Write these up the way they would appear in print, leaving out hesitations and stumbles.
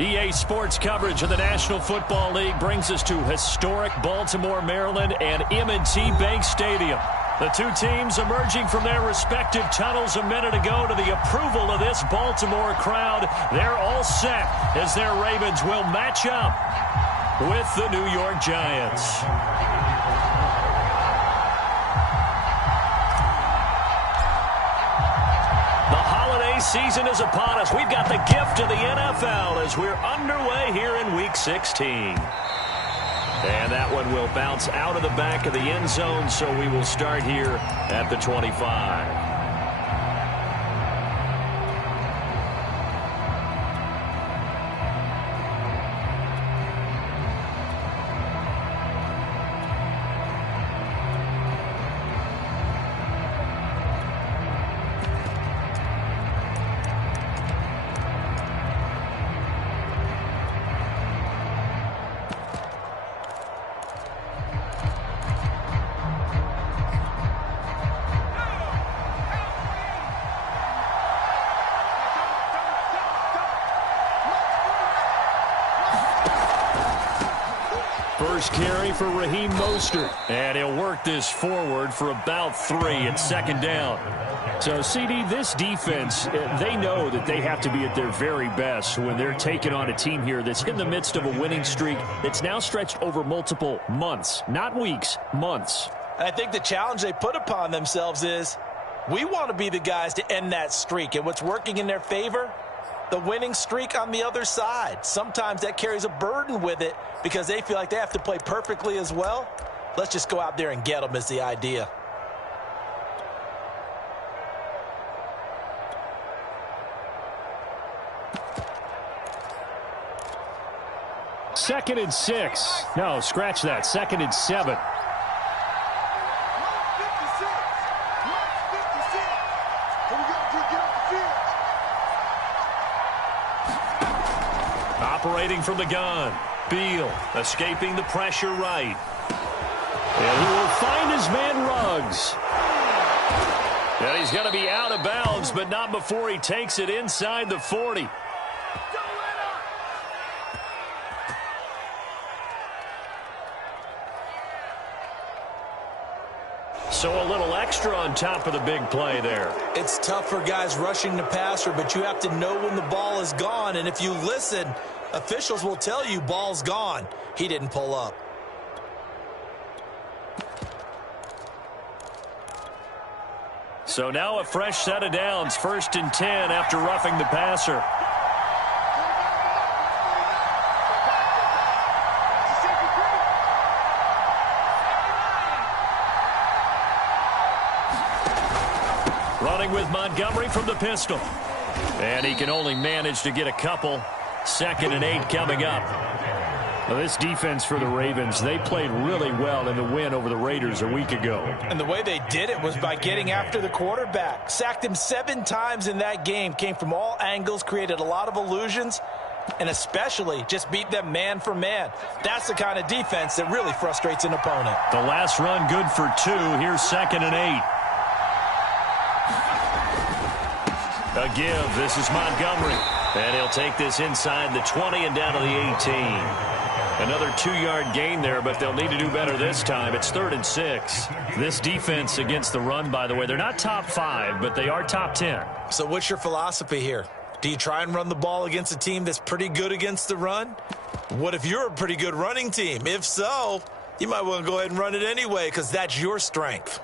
EA Sports coverage of the National Football League brings us to historic Baltimore, Maryland, and M&T Bank Stadium. The two teams emerging from their respective tunnels a minute ago to the approval of this Baltimore crowd. They're all set as their Ravens will match up with the New York Giants. Season is upon us. We've got the gift of the NFL as we're underway here in Week 16. And that one will bounce out of the back of the end zone, so we will start here at the 25. First carry for Raheem Mostert. And he'll work this forward for about 3 at second down. So, CD, this defense, they know that they have to be at their very best when they're taking on a team here that's in the midst of a winning streak that's now stretched over multiple months. Not weeks, months. I think the challenge they put upon themselves is we want to be the guys to end that streak. And what's working in their favor? The winning streak on the other side. Sometimes that carries a burden with it because they feel like they have to play perfectly as well. Let's just go out there and get them is the idea. Second and 6. No, scratch that. Second and 7. Operating from the gun. Beal escaping the pressure right. And he will find his man Ruggs. And he's going to be out of bounds, but not before he takes it inside the 40. So a little extra on top of the big play there. It's tough for guys rushing the passer, but you have to know when the ball is gone. And if you listen, officials will tell you ball's gone. He didn't pull up. So now a fresh set of downs, 1st and 10 after roughing the passer. Running with Montgomery from the pistol. And he can only manage to get a couple. 2nd and 8 coming up. Well, this defense for the Ravens, they played really well in the win over the Raiders a week ago. And the way they did it was by getting after the quarterback. Sacked him 7 times in that game. Came from all angles, created a lot of illusions, and especially just beat them man for man. That's the kind of defense that really frustrates an opponent. The last run good for 2. Here's 2nd and 8. A give. This is Montgomery. And he'll take this inside the 20 and down to the 18. Another 2-yard gain there, but they'll need to do better this time. It's 3rd and 6. This defense against the run, by the way, they're not top 5, but they are top 10. So what's your philosophy here? Do you try and run the ball against a team that's pretty good against the run? What if you're a pretty good running team? If so, you might want to go ahead and run it anyway because that's your strength.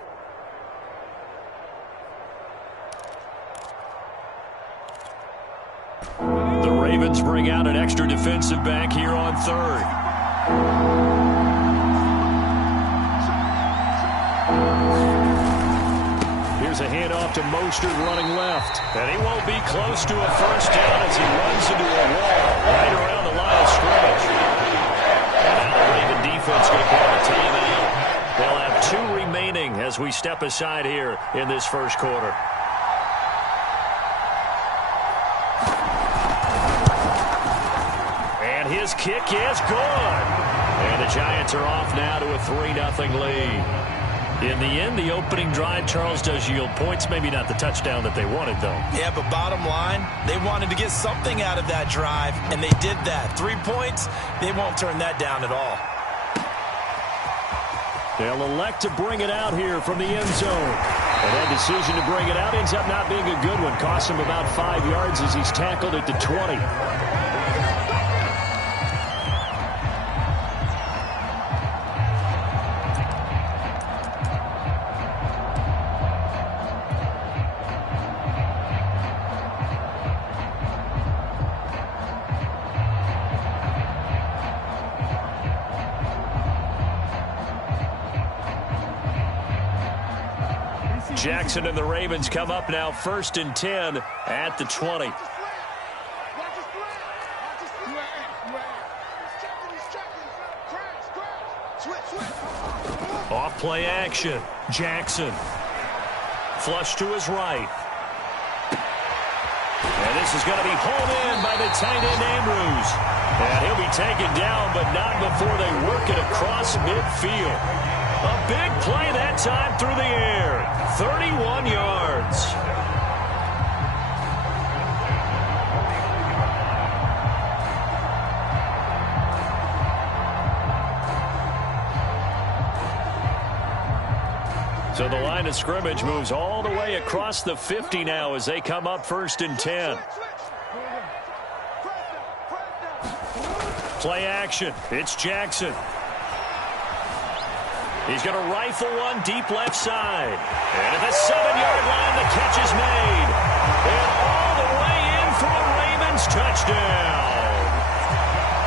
The Ravens bring out an extra defensive back here on 3rd. Here's a handoff to Mostert running left. And he won't be close to a first down as he runs into a wall right around the line of scrimmage. And now the Raven defense going to call a timeout. They'll have 2 remaining as we step aside here in this first quarter. His kick is good. And the Giants are off now to a 3-0 lead. In the end, the opening drive, Charles, does yield points. Maybe not the touchdown that they wanted, though. Yeah, but bottom line, they wanted to get something out of that drive, and they did that. 3 points, they won't turn that down at all. They'll elect to bring it out here from the end zone. And that decision to bring it out ends up not being a good one. Costs him about 5 yards as he's tackled at the 20. Jackson and the Ravens come up now 1st and 10 at the 20. Off play action. Jackson. Flush to his right. And this is going to be hauled in by the tight end Andrews. And he'll be taken down, but not before they work it across midfield. A big play that time through the air. 31 yards. So the line of scrimmage moves all the way across the 50 now as they come up 1st and 10. Play action. It's Jackson. He's going to rifle one deep left side. And at the 7-yard line, the catch is made. And all the way in for a Ravens touchdown.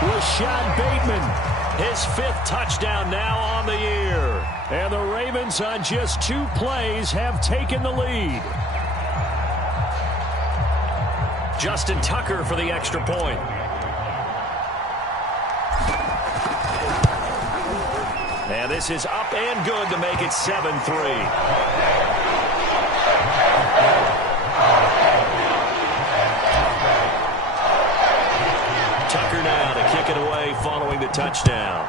Rashad Bateman, his 5th touchdown now on the year. And the Ravens on just 2 plays have taken the lead. Justin Tucker for the extra point. And this is up and good to make it 7-3. Tucker now to kick it away following the touchdown.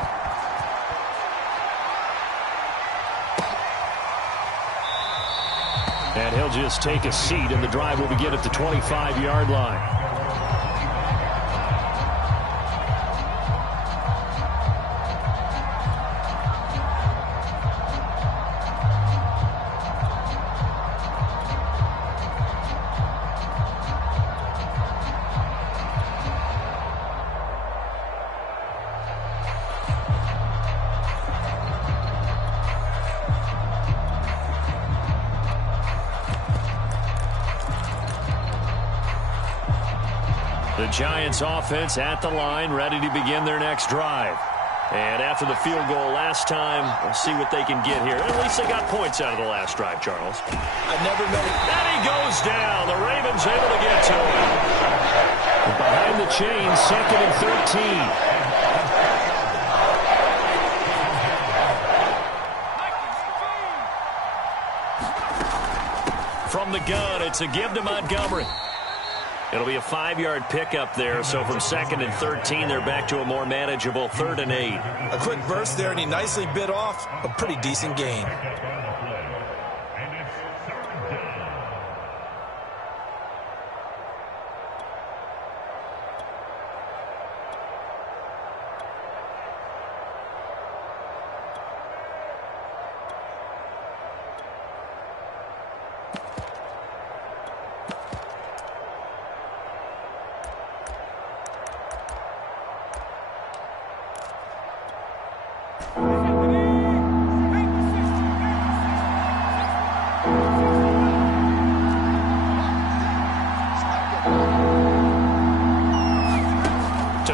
And he'll just take a seat, and the drive will begin at the 25-yard line. The Giants offense at the line, ready to begin their next drive. And after the field goal last time, we'll see what they can get here. At least they got points out of the last drive, Charles. I've never met it. And he goes down. The Ravens able to get to him. Behind the chains, 2nd and 13. From the gun, it's a give to Montgomery. It'll be a 5-yard pickup there, so from 2nd and 13, they're back to a more manageable 3rd and 8. A quick burst there, and he nicely bit off a pretty decent gain.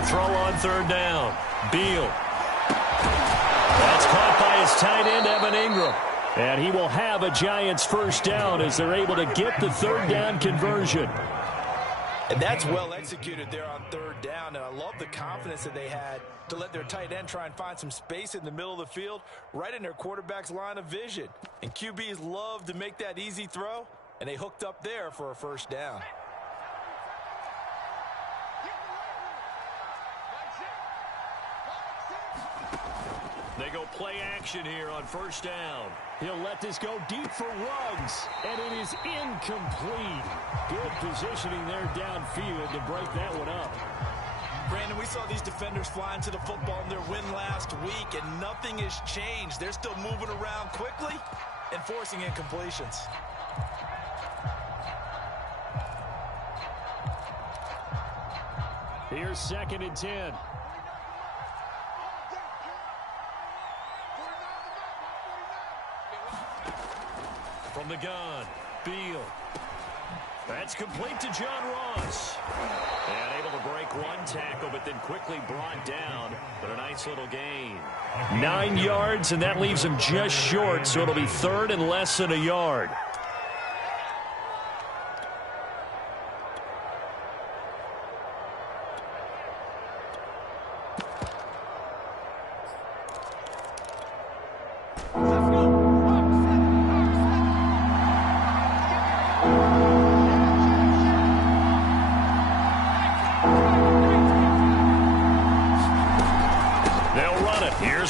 Throw on 3rd down. Beal. That's caught by his tight end, Evan Ingram. And he will have a Giants 1st down as they're able to get the 3rd down conversion. And that's well executed there on 3rd down. And I love the confidence that they had to let their tight end try and find some space in the middle of the field, right in their quarterback's line of vision. And QBs love to make that easy throw, and they hooked up there for a 1st down. They go play action here on first down. He'll let this go deep for Ruggs, and it is incomplete. Good positioning there downfield to break that one up. Brandon, we saw these defenders flying to the football in their win last week, and nothing has changed. They're still moving around quickly and forcing incompletions. Here's 2nd and 10. From the gun, Beal. That's complete to John Ross. And able to break one tackle, but then quickly brought down. But a nice little gain. 9 yards, and that leaves him just short, so it'll be 3rd and less than a yard.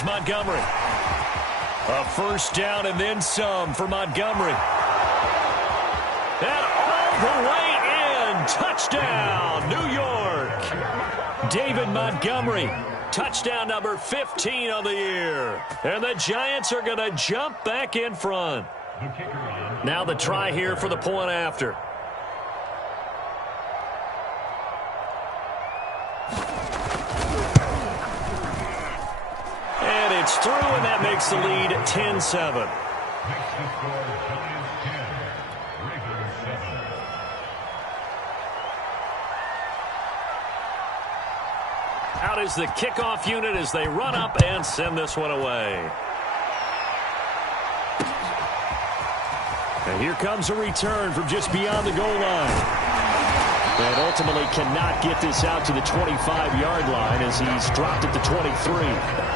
Montgomery. A first down and then some for Montgomery. And all the way in. Touchdown, New York. David Montgomery. Touchdown number 15 on the year. And the Giants are going to jump back in front. Now the try here for the point after. It's through, and that makes the lead 10-7. Out is the kickoff unit as they run up and send this one away. And here comes a return from just beyond the goal line. And ultimately cannot get this out to the 25-yard line as he's dropped at the 23.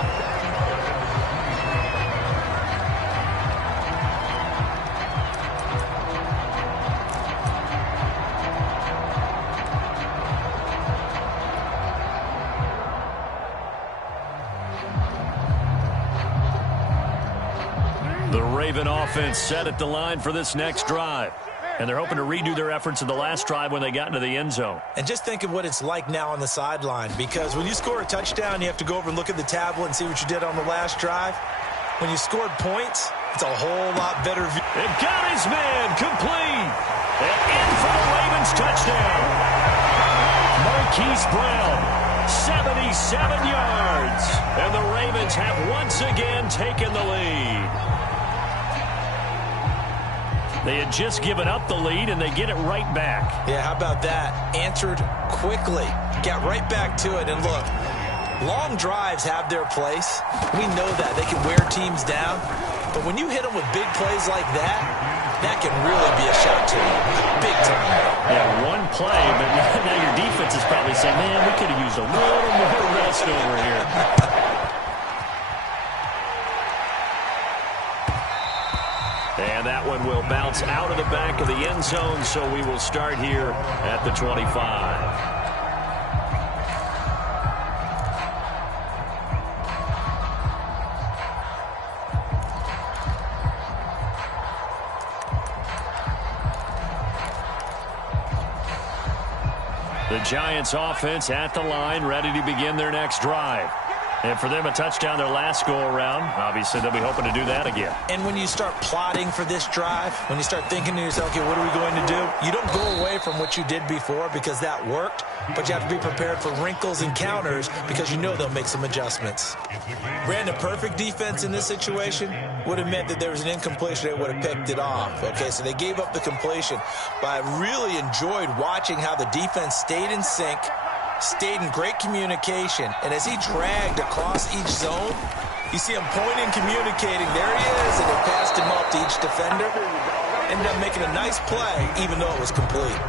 Offense set at the line for this next drive. And they're hoping to redo their efforts in the last drive when they got into the end zone. And just think of what it's like now on the sideline, because when you score a touchdown, you have to go over and look at the tablet and see what you did on the last drive. When you scored points, it's a whole lot better view. It got his man complete. And in for the Ravens touchdown. Marquise Brown, 77 yards. And the Ravens have once again taken the lead. They had just given up the lead, and they get it right back. Yeah, how about that? Answered quickly. Got right back to it. And look, long drives have their place. We know that. They can wear teams down. But when you hit them with big plays like that, that can really be a shot to you. Big time. Yeah, one play, but now your defense is probably saying, man, we could have used a little more rest over here. And that one will bounce out of the back of the end zone, so we will start here at the 25. The Giants offense at the line, ready to begin their next drive. And for them, a touchdown their last go-around. Obviously, they'll be hoping to do that again. And when you start plotting for this drive, when you start thinking to yourself, okay, what are we going to do? You don't go away from what you did before because that worked, but you have to be prepared for wrinkles and counters because you know they'll make some adjustments. Brandon, perfect defense in this situation would have meant that there was an incompletion. They would have picked it off. Okay, so they gave up the completion. But I really enjoyed watching how the defense stayed in sync, stayed in great communication, and as he dragged across each zone, you see him pointing, communicating. There he is, and they passed him up to each defender. Ended up making a nice play, even though it was complete.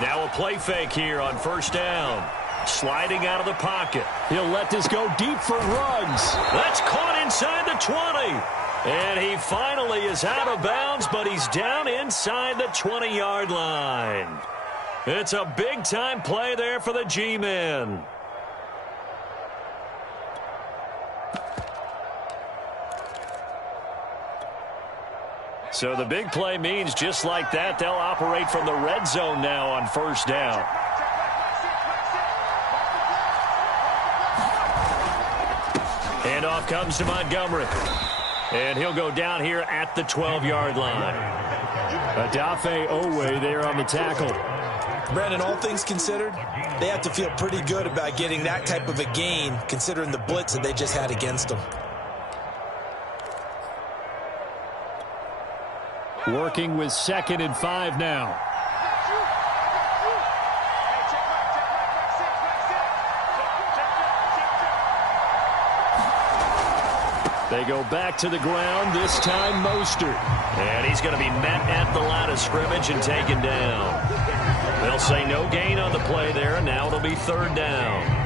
Now a play fake here on first down. Sliding out of the pocket. He'll let this go deep for Ruggs. That's caught inside the 20. And he finally is out of bounds, but he's down inside the 20-yard line. It's a big-time play there for the G-men. So the big play means just like that, they'll operate from the red zone now on first down. Handoff comes to Montgomery. And he'll go down here at the 12-yard line. Adafe Owe there on the tackle. Brandon, all things considered, they have to feel pretty good about getting that type of a gain, considering the blitz that they just had against them. Working with 2nd and 5 now. They go back to the ground, this time Mostert. And he's going to be met at the line of scrimmage and taken down. They'll say no gain on the play there, and now it'll be 3rd down.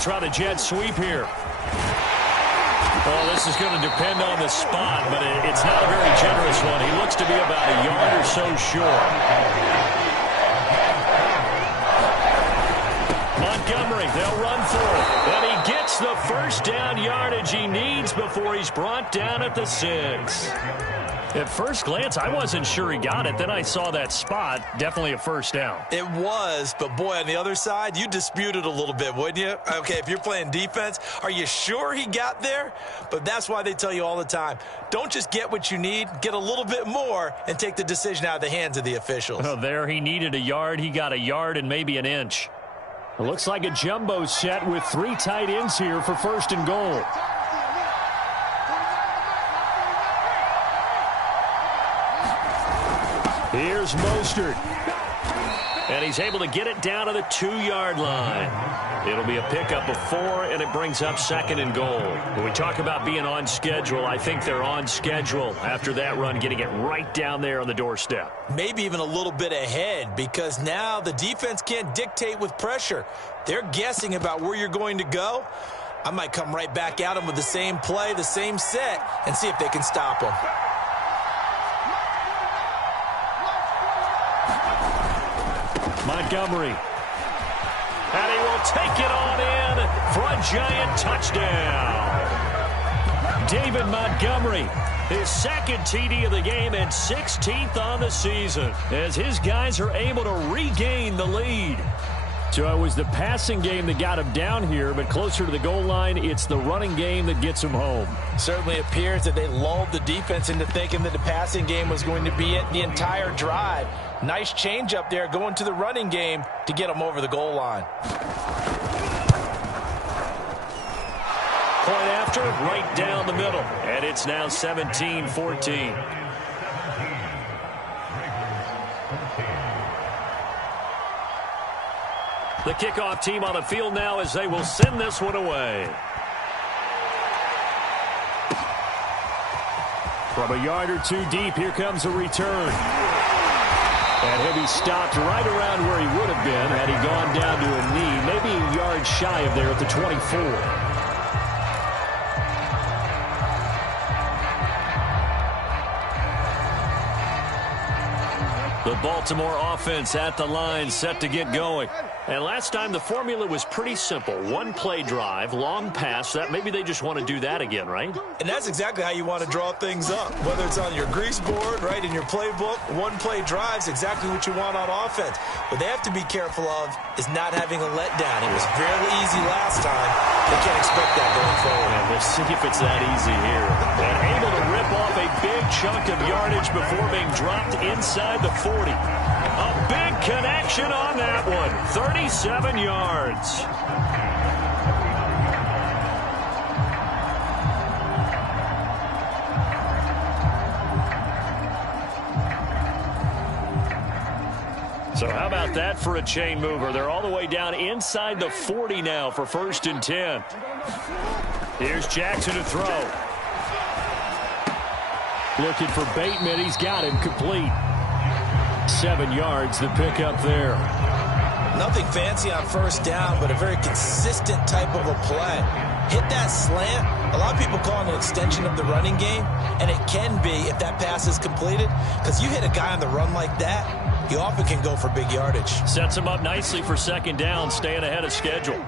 Try the jet sweep here. Well, this is going to depend on the spot, but it's not a very generous one. He looks to be about a yard or so short. Montgomery, they'll run for it. And he gets the first down yardage he needs before he's brought down at the 6. At first glance, I wasn't sure he got it. Then I saw that spot. Definitely a first down. It was, but boy, on the other side, you dispute it a little bit, wouldn't you? Okay, if you're playing defense, are you sure he got there? But that's why they tell you all the time, don't just get what you need, get a little bit more and take the decision out of the hands of the officials. Oh, there he needed a yard. He got a yard and maybe an inch. It looks like a jumbo set with 3 tight ends here for 1st and goal. Here's Mostert. And he's able to get it down to the 2-yard line. It'll be a pickup of 4, and it brings up 2nd and goal. When we talk about being on schedule, I think they're on schedule after that run, getting it right down there on the doorstep. Maybe even a little bit ahead, because now the defense can't dictate with pressure. They're guessing about where you're going to go. I might come right back at them with the same play, the same set, and see if they can stop them. Montgomery. And he will take it on in for a giant touchdown. David Montgomery, his 2nd TD of the game and 16th on the season, as his guys are able to regain the lead. So it was the passing game that got him down here, but closer to the goal line, it's the running game that gets him home. Certainly appears that they lulled the defense into thinking that the passing game was going to be it the entire drive. Nice change up there going to the running game to get them over the goal line. Point after, right down the middle. And it's now 17-14. The kickoff team on the field now as they will send this one away. From a yard or 2 deep, here comes a return. And he'll be stopped right around where he would have been had he gone down to a knee, maybe a yard shy of there at the 24. The Baltimore offense at the line, set to get going. And last time the formula was pretty simple. 1-play drive, long pass. That maybe they just want to do that again, right? And that's exactly how you want to draw things up. Whether it's on your grease board, right, in your playbook, 1-play drive's exactly what you want on offense. What they have to be careful of is not having a letdown. It was fairly easy last time. They can't expect that going forward. And we'll see if it's that easy here. And able to rip off a big chunk of yardage before being dropped inside the 40. A big connection on that one. 37 yards. about that for a chain mover? They're all the way down inside the 40 now for 1st and 10. Here's Jackson to throw. Looking for Bateman. He's got him complete. 7 yards, the pickup there. Nothing fancy on 1st down, but a very consistent type of a play. Hit that slant. A lot of people call it an extension of the running game, and it can be if that pass is completed, because you hit a guy on the run like that, he often can go for big yardage. Sets him up nicely for 2nd down, staying ahead of schedule.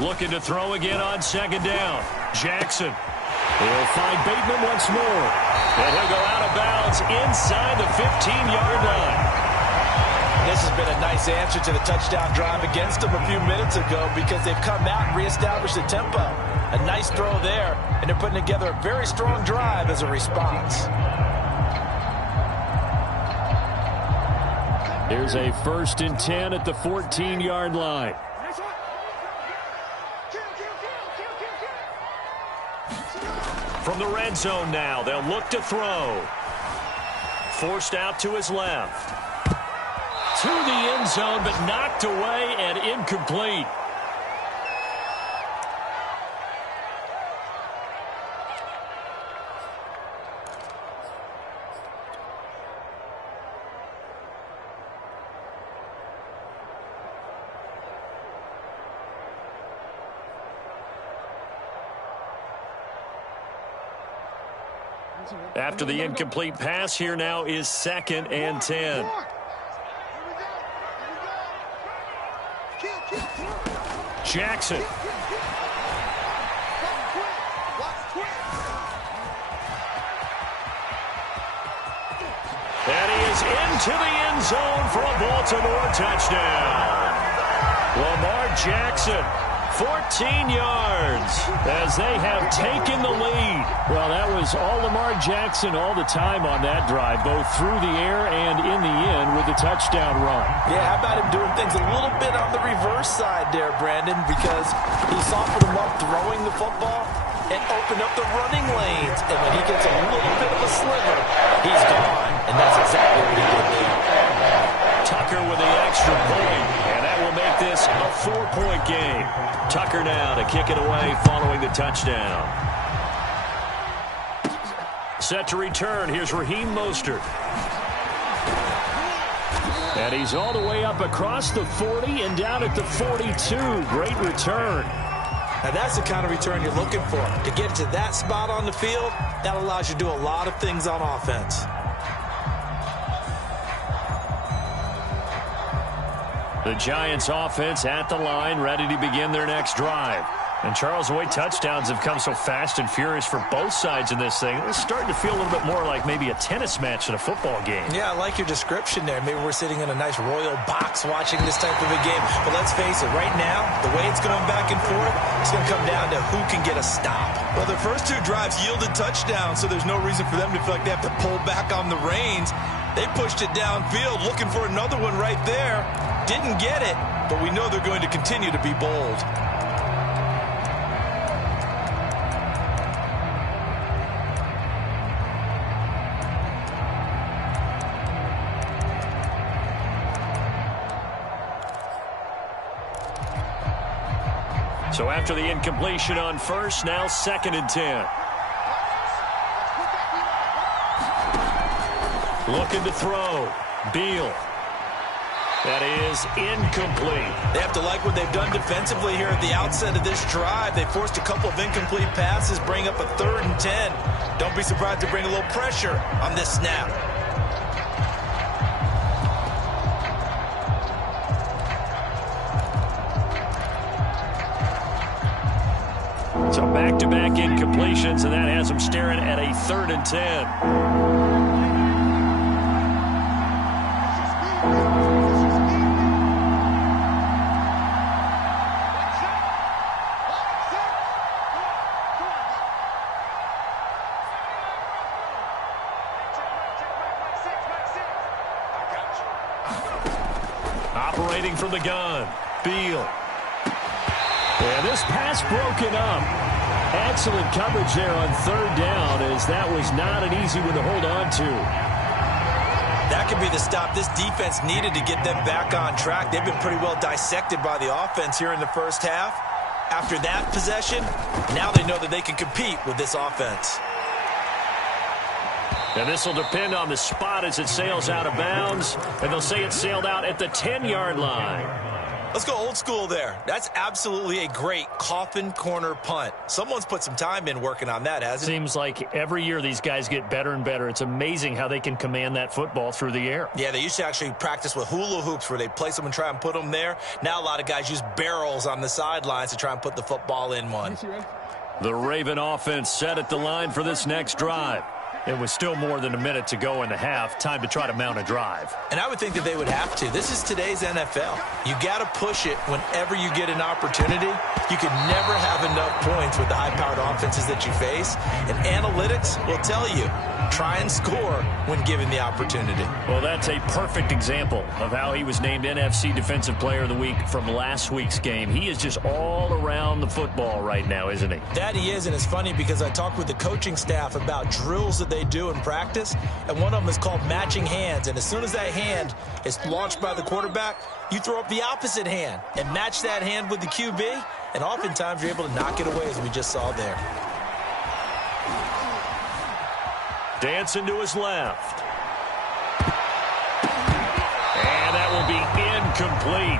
Looking to throw again on 2nd down. Jackson. He'll find Bateman once more. And he'll go out of bounds inside the 15-yard line. This has been a nice answer to the touchdown drive against them a few minutes ago because they've come out and reestablished the tempo. A nice throw there, and they're putting together a very strong drive as a response. Here's a 1st and 10 at the 14-yard line. From the red zone now, they'll look to throw. Forced out to his left. To the end zone, but knocked away and incomplete. After the incomplete pass, here now is 2nd and 10. Jackson. And he is into the end zone for a Baltimore touchdown. Lamar Jackson, 14 yards as they have taken the lead. Well, that was all Lamar Jackson all the time on that drive, both through the air and in the end with the touchdown run. Yeah, how about him doing things a little bit on the reverse side there, Brandon, because he softened him up throwing the football and opened up the running lanes. And when he gets a little bit of a sliver, he's gone. And that's exactly what he did there. Tucker with the extra point, and that will make this a 4-point game. Tucker now to kick it away following the touchdown. Set to return. Here's Raheem Mostert. And he's all the way up across the 40 and down at the 42. Great return. Now that's the kind of return you're looking for. To get to that spot on the field, that allows you to do a lot of things on offense. The Giants offense at the line, ready to begin their next drive. And Charles, the way touchdowns have come so fast and furious for both sides in this thing, it's starting to feel a little bit more like maybe a tennis match than a football game. Yeah, I like your description there. Maybe we're sitting in a nice royal box watching this type of a game. But let's face it, right now, the way it's going back and forth, it's going to come down to who can get a stop. Well, their first 2 drives yielded touchdowns, so there's no reason for them to feel like they have to pull back on the reins. They pushed it downfield, looking for another one right there. Didn't get it, but we know they're going to continue to be bold. So after the incompletion on first, now 2nd and 10. Looking to throw. Beal. That is incomplete. They have to like what they've done defensively here at the outset of this drive. They forced a couple of incomplete passes, bring up a 3rd and 10. Don't be surprised to bring a little pressure on this snap. So back-to-back incompletions, and that has them staring at a 3rd and 10. Operating from the gun, Beal. And this pass broken up. Excellent coverage there on third down, as that was not an easy one to hold on to. That could be the stop this defense needed to get them back on track. They've been pretty well dissected by the offense here in the first half. After that possession, now they know that they can compete with this offense. And this will depend on the spot as it sails out of bounds. And they'll say it sailed out at the 10-yard line. Let's go old school there. That's absolutely a great coffin corner punt. Someone's put some time in working on that, hasn't it? Seems like every year these guys get better and better. It's amazing how they can command that football through the air. Yeah, they used to actually practice with hula hoops where they place them and try and put them there. Now a lot of guys use barrels on the sidelines to try and put the football in one. The Raven offense set at the line for this next drive. It was still more than a minute to go in the half. Time to try to mount a drive. And I would think that they would have to. This is today's NFL. You got to push it whenever you get an opportunity. You can never have enough points with the high-powered offenses that you face. And analytics will tell you, try and score when given the opportunity. Well, that's a perfect example of how he was named NFC Defensive Player of the Week from last week's game. He is just all around the football right now, isn't he? That he is, and it's funny because I talked with the coaching staff about drills that they do in practice, and one of them is called matching hands. And as soon as that hand is launched by the quarterback, you throw up the opposite hand and match that hand with the QB, and oftentimes you're able to knock it away, as we just saw there. Dancing to his left. And that will be incomplete.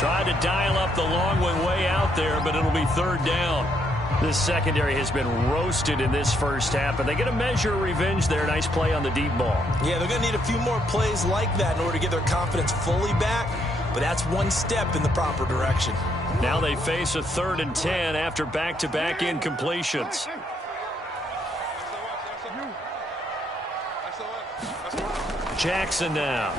Tried to dial up the long one way out there, but it'll be third down. This secondary has been roasted in this first half, but they get a measure of revenge there. Nice play on the deep ball. Yeah, they're going to need a few more plays like that in order to get their confidence fully back, but that's one step in the proper direction. Now they face a 3rd and 10 after back-to-back incompletions. Jackson now.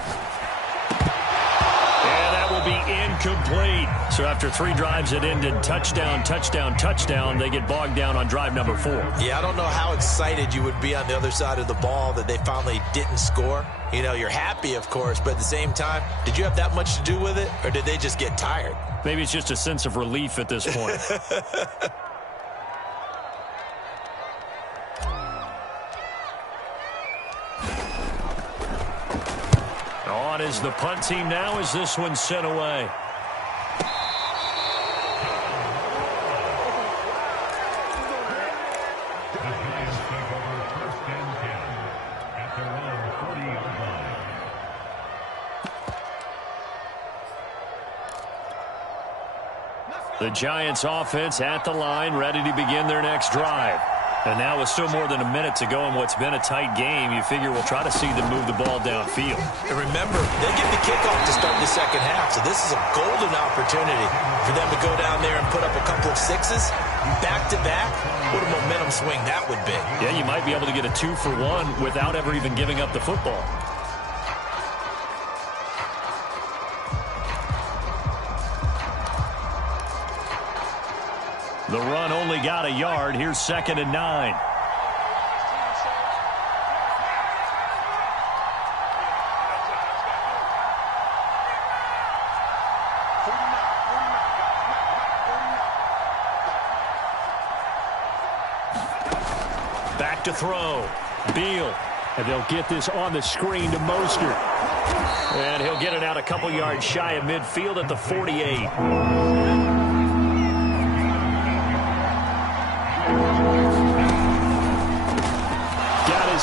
And that will be incomplete. So after 3 drives that ended touchdown, touchdown, touchdown, they get bogged down on drive number 4. Yeah, I don't know how excited you would be on the other side of the ball that they finally didn't score. You know, you're happy, of course, but at the same time, did you have that much to do with it, or did they just get tired? Maybe it's just a sense of relief at this point. On is the punt team now as this one's sent away. The Giants offense at the line, ready to begin their next drive. And now with still more than a minute to go in what's been a tight game, you figure we'll try to see them move the ball downfield. And remember, they get the kickoff to start the second half, so this is a golden opportunity for them to go down there and put up a couple of sixes back-to-back. What a momentum swing that would be. Yeah, you might be able to get a 2-for-1 without ever even giving up the football. The run only got a yard. Here's 2nd and 9. Back to throw. Beal. And they'll get this on the screen to Mostert. And he'll get it out a couple yards shy of midfield at the 48.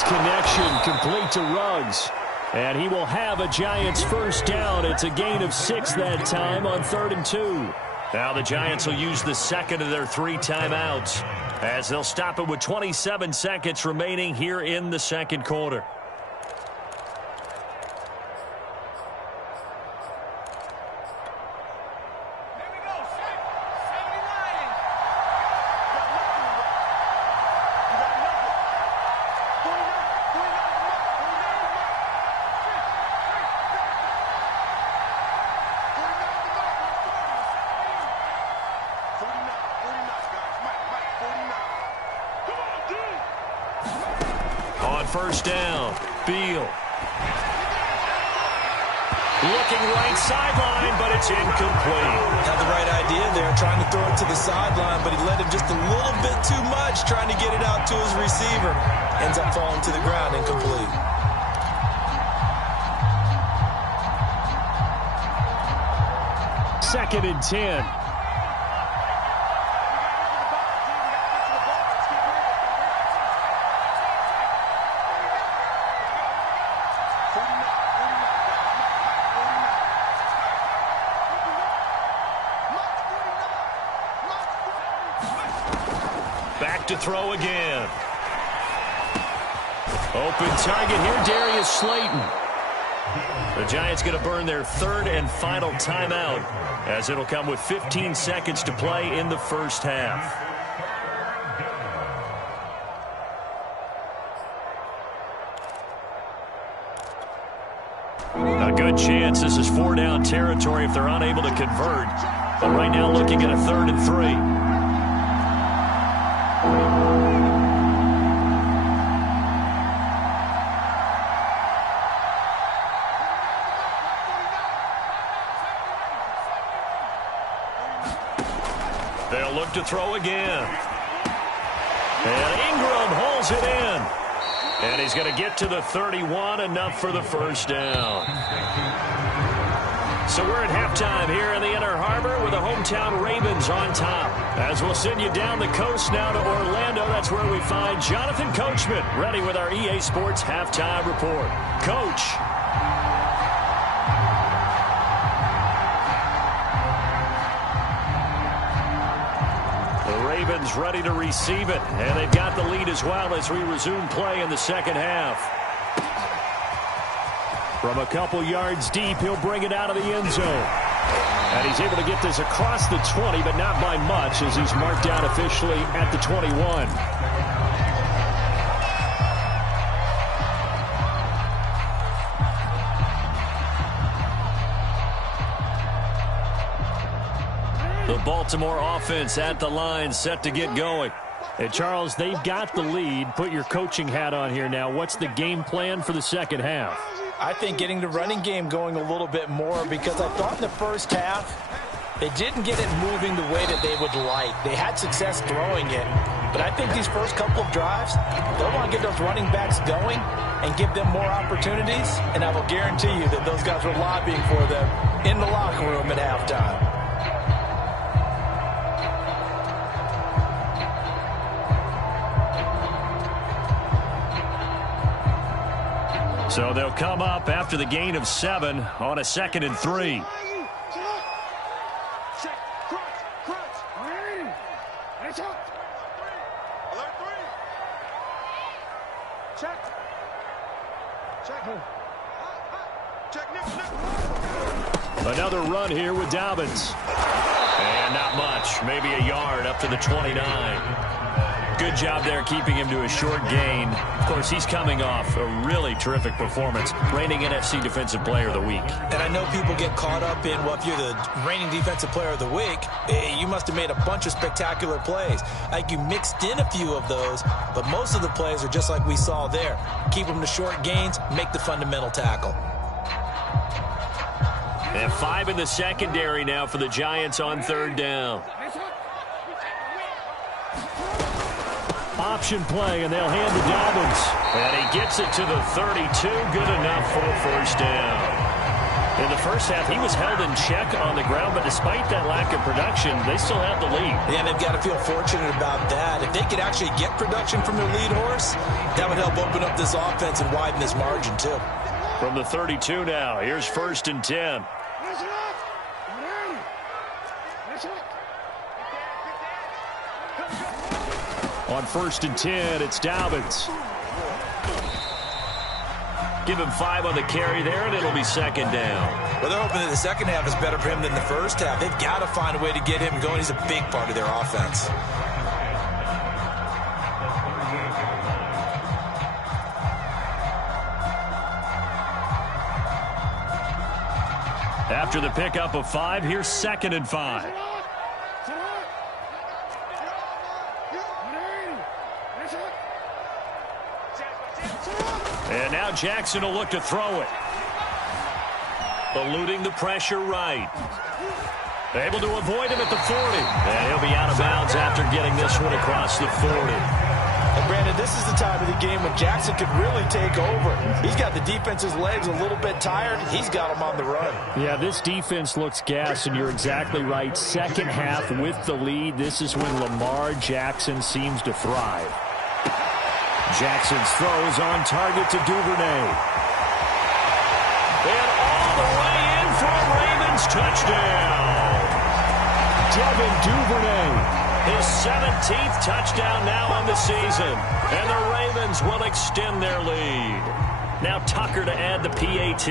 Connection complete to Ruggs. And he will have a Giants first down. It's a gain of 6 that time on 3rd and 2. Now the Giants will use the second of their 3 timeouts as they'll stop it with 27 seconds remaining here in the second quarter. First down, Beal. Looking right sideline, but it's incomplete. Had the right idea there, trying to throw it to the sideline, but he led him just a little bit too much, trying to get it out to his receiver. Ends up falling to the ground, incomplete. Second and 10. Back to throw again. Open target here, Darius Slayton. The Giants going to burn their third and final timeout, as it'll come with 15 seconds to play in the first half. A good chance this is 4-down territory if they're unable to convert. But right now looking at a 3rd and 3. They'll look to throw again. And Ingram hauls it in. And he's going to get to the 31, enough for the first down. So we're at halftime here in the Inner Harbor with the hometown Ravens on top. As we'll send you down the coast now to Orlando, that's where we find Jonathan Coachman, ready with our EA Sports Halftime Report. Coach. Ravens ready to receive it, and they've got the lead as well as we resume play in the second half. From a couple yards deep, he'll bring it out of the end zone. And he's able to get this across the 20, but not by much, as he's marked down officially at the 21. The Baltimore offense at the line, set to get going. And Charles, they've got the lead. Put your coaching hat on here now. What's the game plan for the second half? I think getting the running game going a little bit more, because I thought in the first half they didn't get it moving the way that they would like. They had success throwing it, but I think these first couple of drives, they'll want to get those running backs going and give them more opportunities, and I will guarantee you that those guys were lobbying for them in the locker room at halftime. So they'll come up after the gain of 7 on a 2nd and 3. Another run here with Dobbins. And not much, maybe a yard up to the 29. Good job there keeping him to a short gain. Of course, he's coming off a really terrific performance, reigning NFC Defensive Player of the Week. And I know people get caught up in, well, if you're the reigning Defensive Player of the Week, you must have made a bunch of spectacular plays. Like, you mixed in a few of those, but most of the plays are just like we saw there. Keep them to short gains, make the fundamental tackle. And 5 in the secondary now for the Giants on 3rd down. Option play, and they'll hand to Dobbins. And he gets it to the 32. Good enough for a first down. In the first half, he was held in check on the ground, but despite that lack of production, they still have the lead. Yeah, they've got to feel fortunate about that. If they could actually get production from their lead horse, that would help open up this offense and widen this margin, too. From the 32 now, here's 1st and 10. On 1st and 10, it's Dobbins. Give him 5 on the carry there, and it'll be 2nd down. Well, they're hoping that the second half is better for him than the first half. They've got to find a way to get him going. He's a big part of their offense. After the pickup of 5, here's 2nd and 5. And now Jackson will look to throw it. eluding the pressure right. Able to avoid him at the 40. And he'll be out of bounds after getting this one across the 40. And Brandon, this is the time of the game when Jackson could really take over. He's got the defense's legs a little bit tired. He's got them on the run. Yeah, this defense looks gassed, and you're exactly right. Second half with the lead, this is when Lamar Jackson seems to thrive. Jackson's throw is on target to Duvernay. And all the way in for a Ravens touchdown. Devin Duvernay. His 17th touchdown now on the season. And the Ravens will extend their lead. Now Tucker to add the PAT.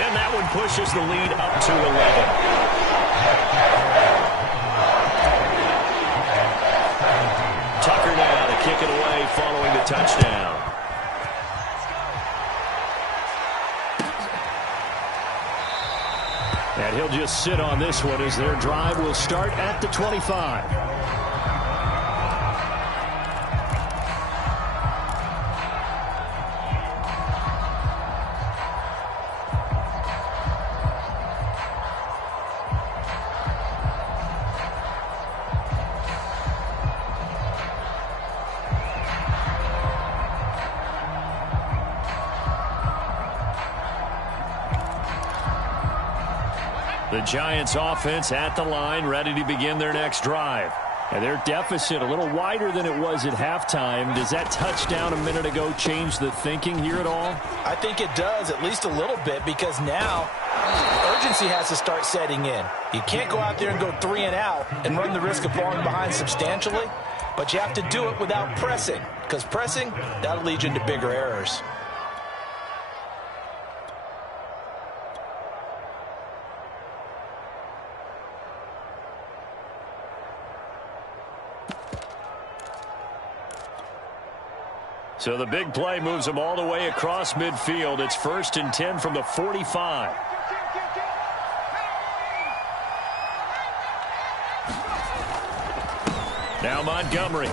And that one pushes the lead up to 11. Tucker now to kick it away following the touchdown. And he'll just sit on this one as their drive will start at the 25. The Giants offense at the line, ready to begin their next drive. And their deficit a little wider than it was at halftime. Does that touchdown a minute ago change the thinking here at all? I think it does, at least a little bit, because now urgency has to start setting in. You can't go out there and go 3 and out and run the risk of falling behind substantially, but you have to do it without pressing, because pressing, that'll lead you into bigger errors. So the big play moves them all the way across midfield. It's 1st and 10 from the 45. Now Montgomery.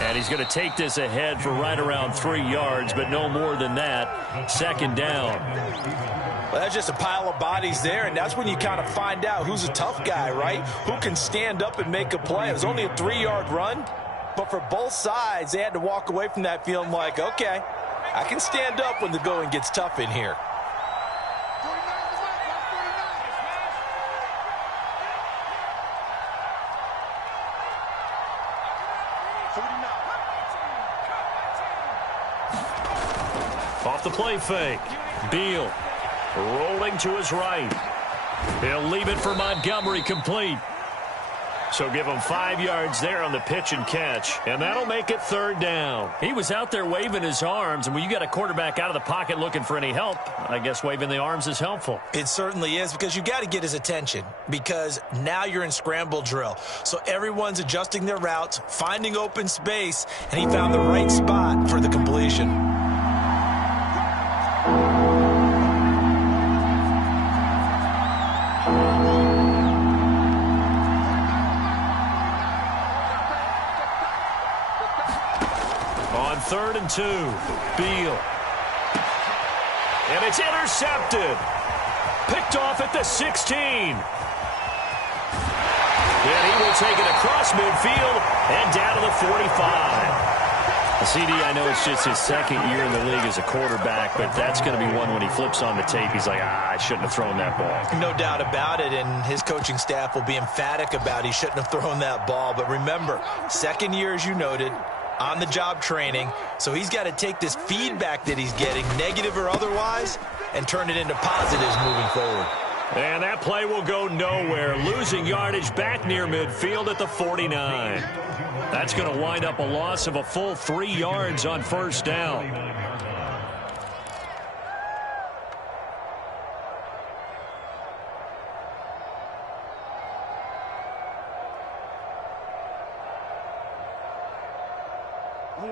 And he's going to take this ahead for right around 3 yards, but no more than that. 2nd down. Well, that's just a pile of bodies there, and that's when you kind of find out who's a tough guy, right? Who can stand up and make a play. It was only a 3-yard run. But for both sides, they had to walk away from that feeling like, okay, I can stand up when the going gets tough in here. Off the play fake. Beal rolling to his right. He'll leave it for Montgomery, complete. So give him 5 yards there on the pitch and catch, and that'll make it 3rd down. He was out there waving his arms, and when you got a quarterback out of the pocket looking for any help, I guess waving the arms is helpful. It certainly is, because you got to get his attention, because now you're in scramble drill. So everyone's adjusting their routes, finding open space, and he found the right spot for the completion. On 3rd and 2, Beal. And it's intercepted. Picked off at the 16. And he will take it across midfield and down to the 45. CD, I know it's just his 2nd year in the league as a quarterback, but that's going to be one when he flips on the tape. He's like, I shouldn't have thrown that ball. No doubt about it, and his coaching staff will be emphatic about he shouldn't have thrown that ball. But remember, 2nd year, as you noted, on-the-job training, so he's got to take this feedback that he's getting, negative or otherwise, and turn it into positives moving forward. And that play will go nowhere, losing yardage back near midfield at the 49. That's going to wind up a loss of a full 3 yards on 1st down.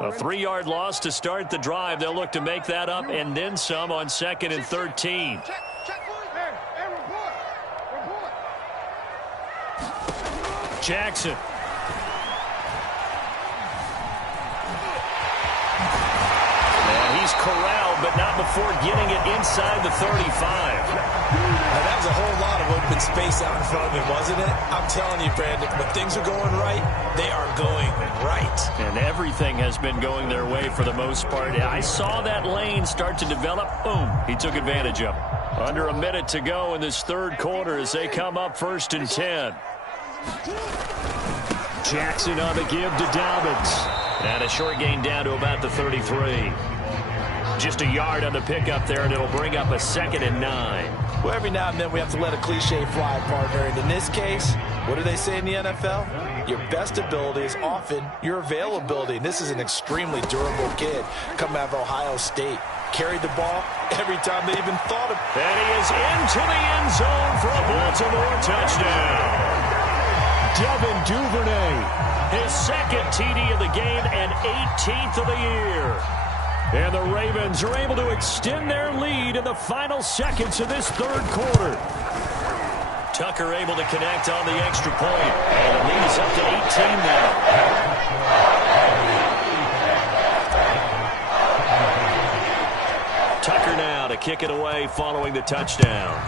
A 3-yard loss to start the drive. They'll look to make that up and then some on 2nd and 13. Jackson. corralled, but not before getting it inside the 35. Now, that was a whole lot of open space out in front of him, wasn't it? I'm telling you, Brandon, when things are going right, they are going right. And everything has been going their way for the most part. I saw that lane start to develop. Boom. He took advantage of it. Under a minute to go in this third quarter as they come up 1st and 10. Jackson on the give to Dobbins. And a short gain down to about the 33. Just a yard on the pickup there, and it'll bring up a 2nd and 9. Well, every now and then we have to let a cliche fly, partner. And in this case, what do they say in the NFL? Your best ability is often your availability. And this is an extremely durable kid coming out of Ohio State. Carried the ball every time they even thought of it. And he is into the end zone for a Baltimore touchdown. Devin Duvernay, his 2nd TD of the game and 18th of the year. And the Ravens are able to extend their lead in the final seconds of this third quarter. Tucker able to connect on the extra point. And the lead is up to 18 now. Tucker now to kick it away following the touchdown.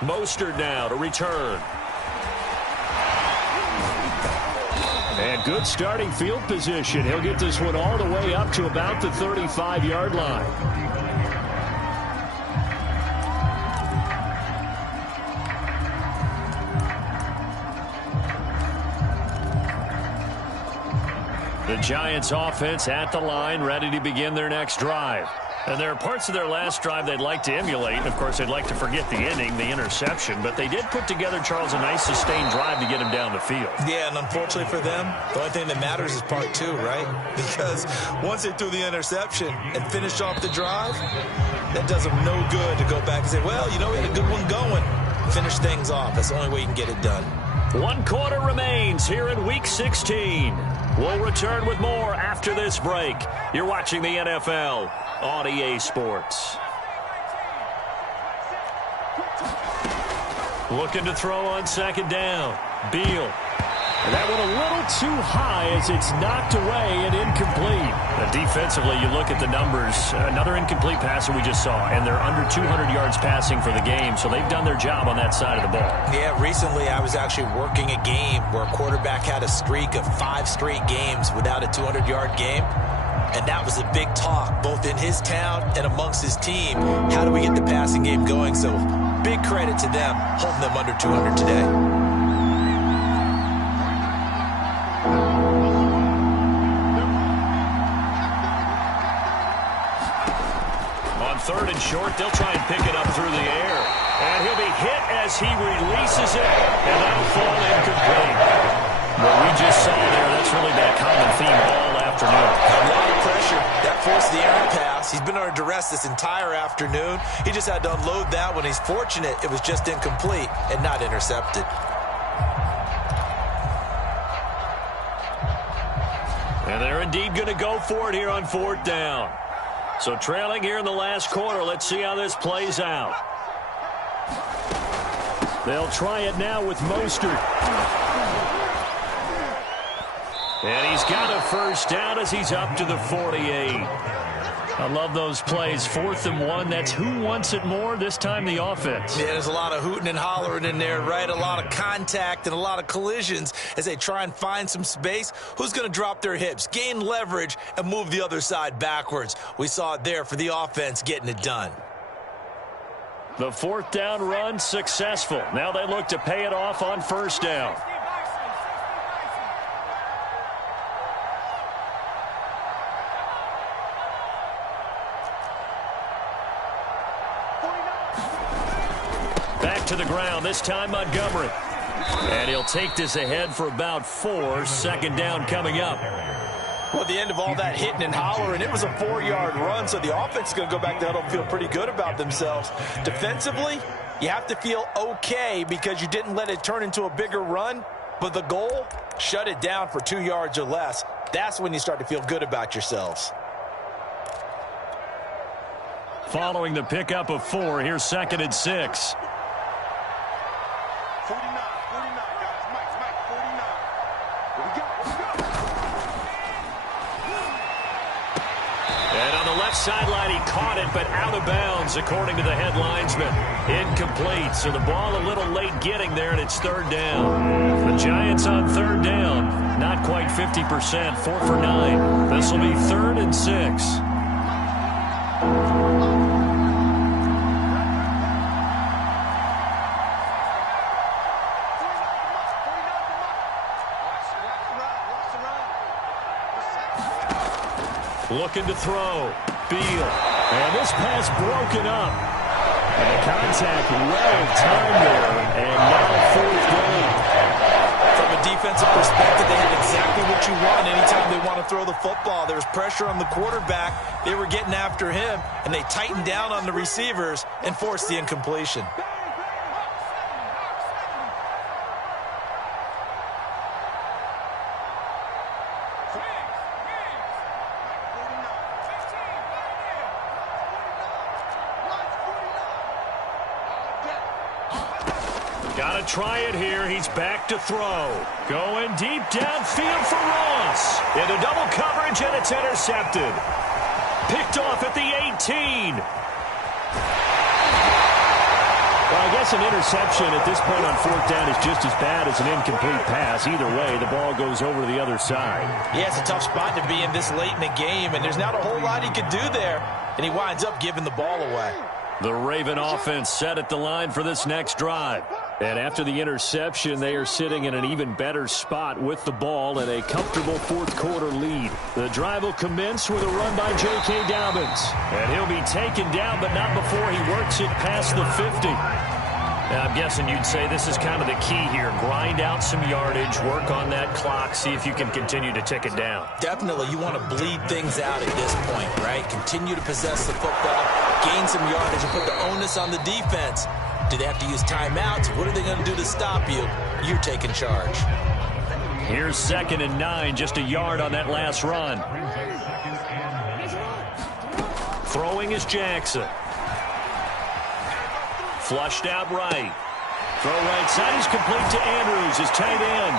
Mostert now to return. And good starting field position. He'll get this one all the way up to about the 35-yard line. The Giants offense at the line, ready to begin their next drive. And there are parts of their last drive they'd like to emulate. And, of course, they'd like to forget the inning, the interception. But they did put together, Charles, a nice sustained drive to get him down the field. Yeah, and unfortunately for them, the only thing that matters is part 2, right? Because once they threw the interception and finished off the drive, that does them no good to go back and say, well, you know, we had a good one going. Finish things off. That's the only way you can get it done. 1 quarter remains here in Week 16. We'll return with more after this break. You're watching the NFL on EA Sports. Looking to throw on 2nd down. Beal. And that one a little too high as it's knocked away and incomplete. Defensively, you look at the numbers. Another incomplete pass that we just saw, and they're under 200 yards passing for the game, so they've done their job on that side of the ball. Yeah, recently I was actually working a game where a quarterback had a streak of 5 straight games without a 200-yard game. And that was a big talk, both in his town and amongst his team. How do we get the passing game going? So big credit to them, holding them under 200 today. On 3rd and short, they'll try and pick it up through the air. And he'll be hit as he releases it, and that'll fall incomplete. What we just saw there, that's really that common theme all afternoon. A lot of pressure. That forced the errant pass. He's been under duress this entire afternoon. He just had to unload that one. He's fortunate it was just incomplete and not intercepted. And they're indeed going to go for it here on 4th down. So trailing here in the last quarter. Let's see how this plays out. They'll try it now with Mostert. And he's got a 1st down as he's up to the 48. I love those plays. 4th and 1. That's who wants it more. This time the offense. Yeah, there's a lot of hooting and hollering in there, right? A lot of contact and a lot of collisions as they try and find some space. Who's going to drop their hips, gain leverage, and move the other side backwards? We saw it there for the offense getting it done. The 4th down run successful. Now they look to pay it off on 1st down. Back to the ground, this time Montgomery. And he'll take this ahead for about 4. 2nd down coming up. Well, at the end of all that hitting and hollering, it was a 4-yard run, so the offense is going to go back there and feel pretty good about themselves. Defensively, you have to feel okay because you didn't let it turn into a bigger run, but the goal, shut it down for 2 yards or less. That's when you start to feel good about yourselves. Following the pickup of 4, here's 2nd and 6. 49, guys. Mike, 49. What we got? left sideline, he caught it, but out of bounds, according to the head linesman. Incomplete, so the ball a little late getting there, and it's third down. The Giants on third down, not quite 50%, 4 for 9. This will be 3rd and 6. Looking to throw. Beal. And this pass broken up. And the contact well timed there. And now 4th down. From a defensive perspective, they have exactly what you want anytime they want to throw the football. There was pressure on the quarterback. They were getting after him, and they tightened down on the receivers and forced the incompletion. Got to try it here. He's back to throw. Going deep downfield for Ross. Into double coverage, and it's intercepted. Picked off at the 18. Well, I guess an interception at this point on 4th down is just as bad as an incomplete pass. Either way, the ball goes over to the other side. Yeah, it's a tough spot to be in this late in the game, and there's not a whole lot he could do there. And he winds up giving the ball away. The Raven offense set at the line for this next drive. And after the interception, they are sitting in an even better spot with the ball and a comfortable 4th quarter lead. The drive will commence with a run by J.K. Dobbins. And he'll be taken down, but not before he works it past the 50. Now, I'm guessing you'd say this is kind of the key here. Grind out some yardage, work on that clock, see if you can continue to tick it down. Definitely, you want to bleed things out at this point, right? Continue to possess the football, gain some yardage, and put the onus on the defense. Do they have to use timeouts? What are they going to do to stop you? You're taking charge. Here's 2nd and 9, just a yard on that last run. Throwing is Jackson. Flushed out right. Throw right side is complete to Andrews, his tight end.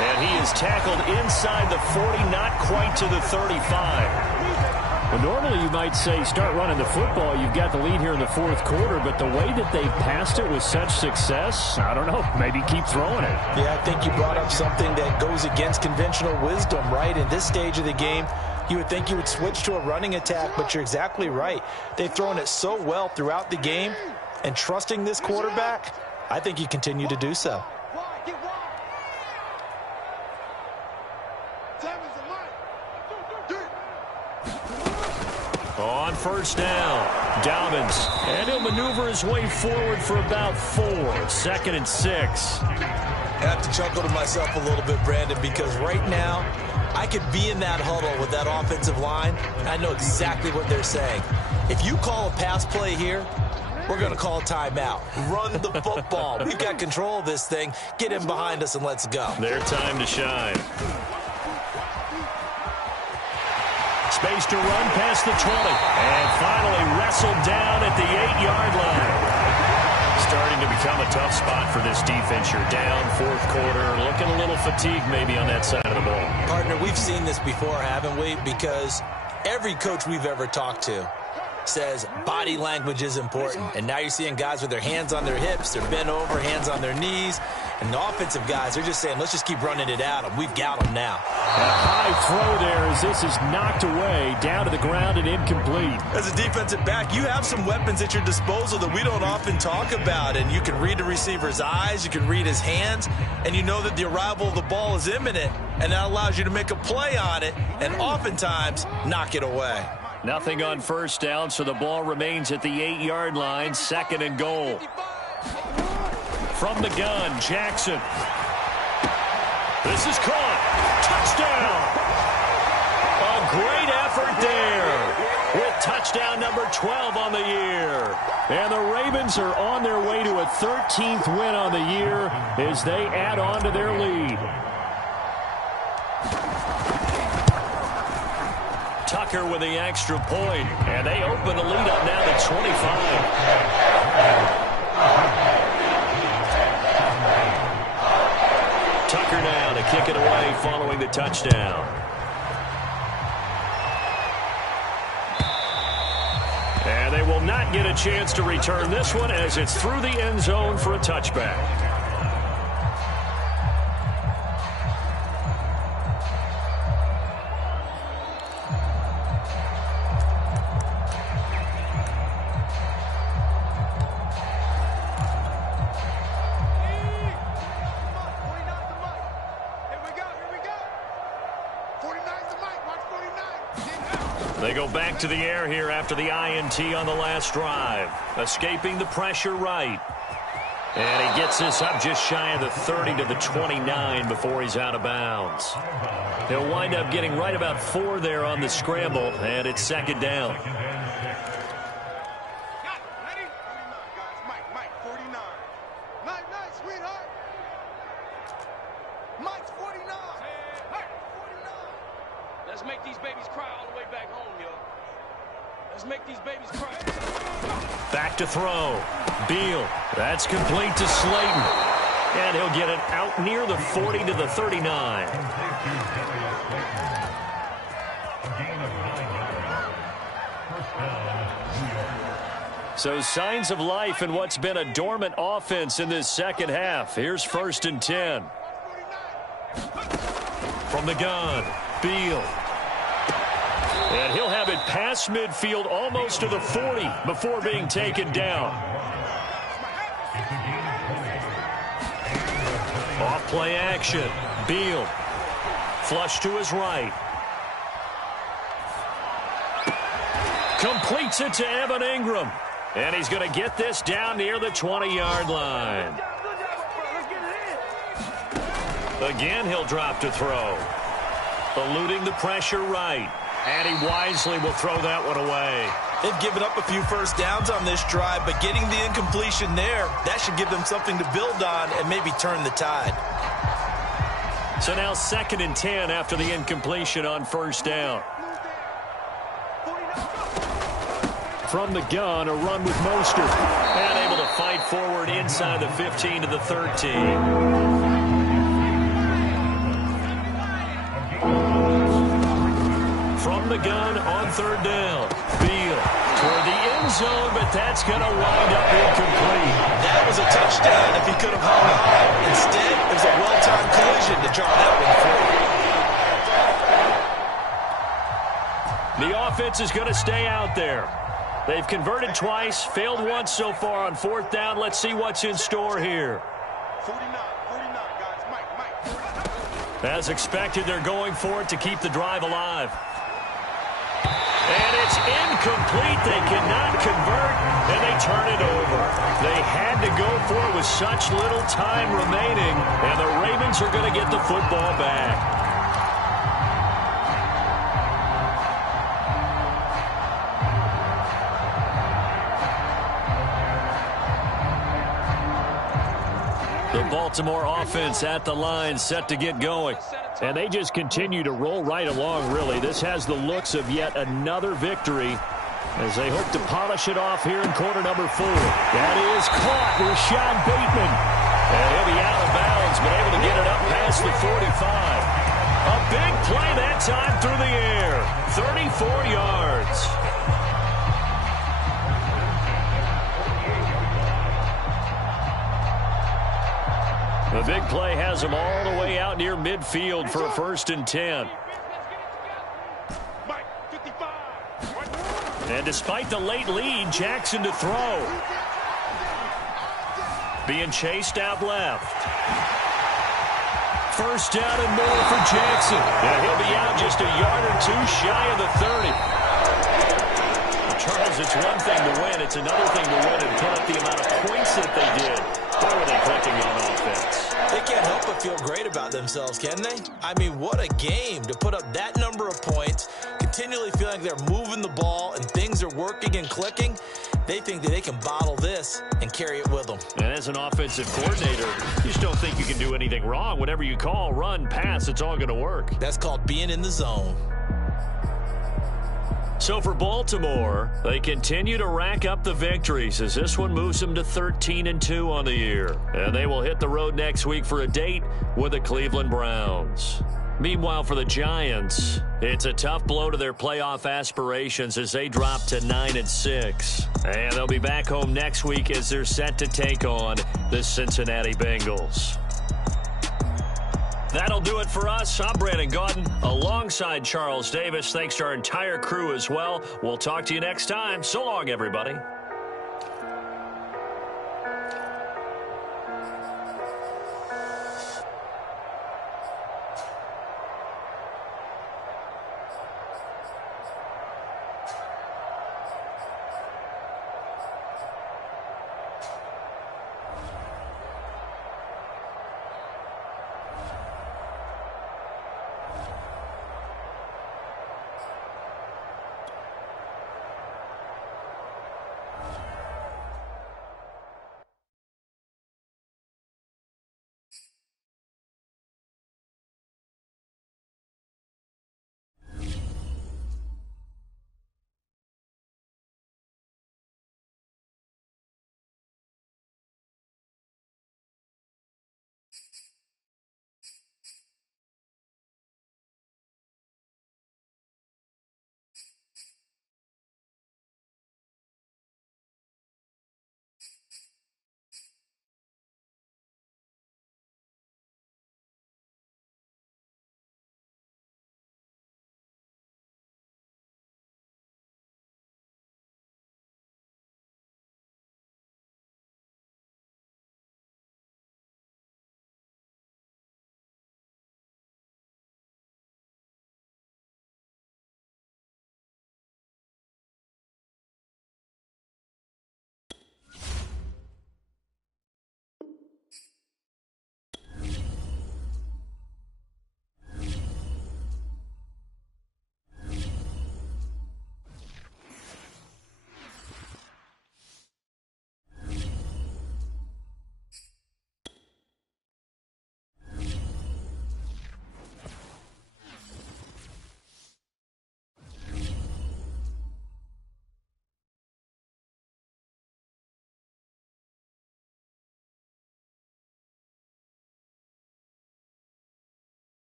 And he is tackled inside the 40, not quite to the 35. Well, normally you might say start running the football. You've got the lead here in the 4th quarter, but the way that they've passed it with such success, I don't know, maybe keep throwing it. Yeah, I think you brought up something that goes against conventional wisdom, right? In this stage of the game, you would think you would switch to a running attack, but you're exactly right. They've thrown it so well throughout the game, and trusting this quarterback, I think you continue to do so. On 1st down, Dobbins, and he'll maneuver his way forward for about 4. 2nd and 6. I have to chuckle to myself a little bit, Brandon, because right now I could be in that huddle with that offensive line. I know exactly what they're saying. If you call a pass play here, we're going to call a timeout. Run the football. We've got control of this thing. Get in behind us and let's go. Their time to shine. Space to run past the 20. And finally wrestled down at the 8-yard line. Starting to become a tough spot for this defense. You're down 4th quarter. Looking a little fatigued maybe on that side of the ball. Partner, we've seen this before, haven't we? Because every coach we've ever talked to says body language is important. And now you're seeing guys with their hands on their hips, they're bent over, hands on their knees. And the offensive guys, they're just saying, let's just keep running it at them. We've got them now. A high throw there as this is knocked away, down to the ground and incomplete. As a defensive back, you have some weapons at your disposal that we don't often talk about. And you can read the receiver's eyes, you can read his hands, and you know that the arrival of the ball is imminent. And that allows you to make a play on it and oftentimes knock it away. Nothing on 1st down, so the ball remains at the 8-yard line, 2nd and goal. From the gun, Jackson. This is caught. Touchdown. A great effort there with touchdown number 12 on the year. And the Ravens are on their way to a 13th win on the year as they add on to their lead. Tucker with the extra point, and they open the lead up now to 25. Tucker now to kick it away following the touchdown. not get a chance to return this one as it's through the end zone for a touchback. They go back to the air here after the INT on the last drive. Escaping the pressure right. And he gets this up just shy of the 30 to the 29 before he's out of bounds. He'll wind up getting right about 4 there on the scramble, and it's second down. Let's make these babies cry all the way back home, yo. Let's make these babies cry. Back to throw. Beal. That's complete to Slayton. And he'll get it out near the 40 to the 39. So signs of life in what's been a dormant offense in this second half. Here's 1st and 10. From the gun, Beal. And he'll have it past midfield almost to the 40 before being taken down. Off play action. Beal. Flush to his right. Completes it to Evan Ingram. And he's going to get this down near the 20-yard line. Again, he'll drop to throw. Eluding the pressure right. And he wisely will throw that one away. They've given up a few first downs on this drive, but getting the incompletion there, that should give them something to build on and maybe turn the tide. So now 2nd and 10 after the incompletion on 1st down. From the gun, a run with Mostert. And able to fight forward inside the 15 to the 13. From the gun on 3rd down. Beal toward the end zone, but that's going to wind up incomplete. That was a touchdown if he could have hung on. Instead, it was a well-timed collision to draw that one free. The offense is going to stay out there. They've converted twice, failed once so far on 4th down. Let's see what's in store here. 49, guys. Mike. As expected, they're going for it to keep the drive alive. And it's incomplete. They cannot convert, and they turn it over. They had to go for it with such little time remaining, and the Ravens are going to get the football back. The Baltimore offense at the line, set to get going. And they just continue to roll right along, really. This has the looks of yet another victory as they hope to polish it off here in quarter number 4. That is caught. Rashad Bateman. And he'll be out of bounds, but able to get it up past the 45. A big play that time through the air. 34 yards. The big play has him all the way out near midfield for a 1st and 10. And despite the late lead, Jackson to throw. Being chased out left. 1st down and more for Jackson. And he'll be out just a yard or 2 shy of the 30. Charles, it's one thing to win. It's another thing to win and put up the amount of points that they did. Where were they clicking on offense? They can't help but feel great about themselves, can they? I mean, what a game to put up that number of points, continually feeling like they're moving the ball and things are working and clicking. They think that they can bottle this and carry it with them. And as an offensive coordinator, you just don't think you can do anything wrong. Whatever you call, run, pass, it's all going to work. That's called being in the zone. So for Baltimore, they continue to rack up the victories as this one moves them to 13-2 on the year. And they will hit the road next week for a date with the Cleveland Browns. Meanwhile, for the Giants, it's a tough blow to their playoff aspirations as they drop to 9-6. And they'll be back home next week as they're set to take on the Cincinnati Bengals. That'll do it for us. I'm Brandon Gaudin alongside Charles Davis. Thanks to our entire crew as well. We'll talk to you next time. So long, everybody.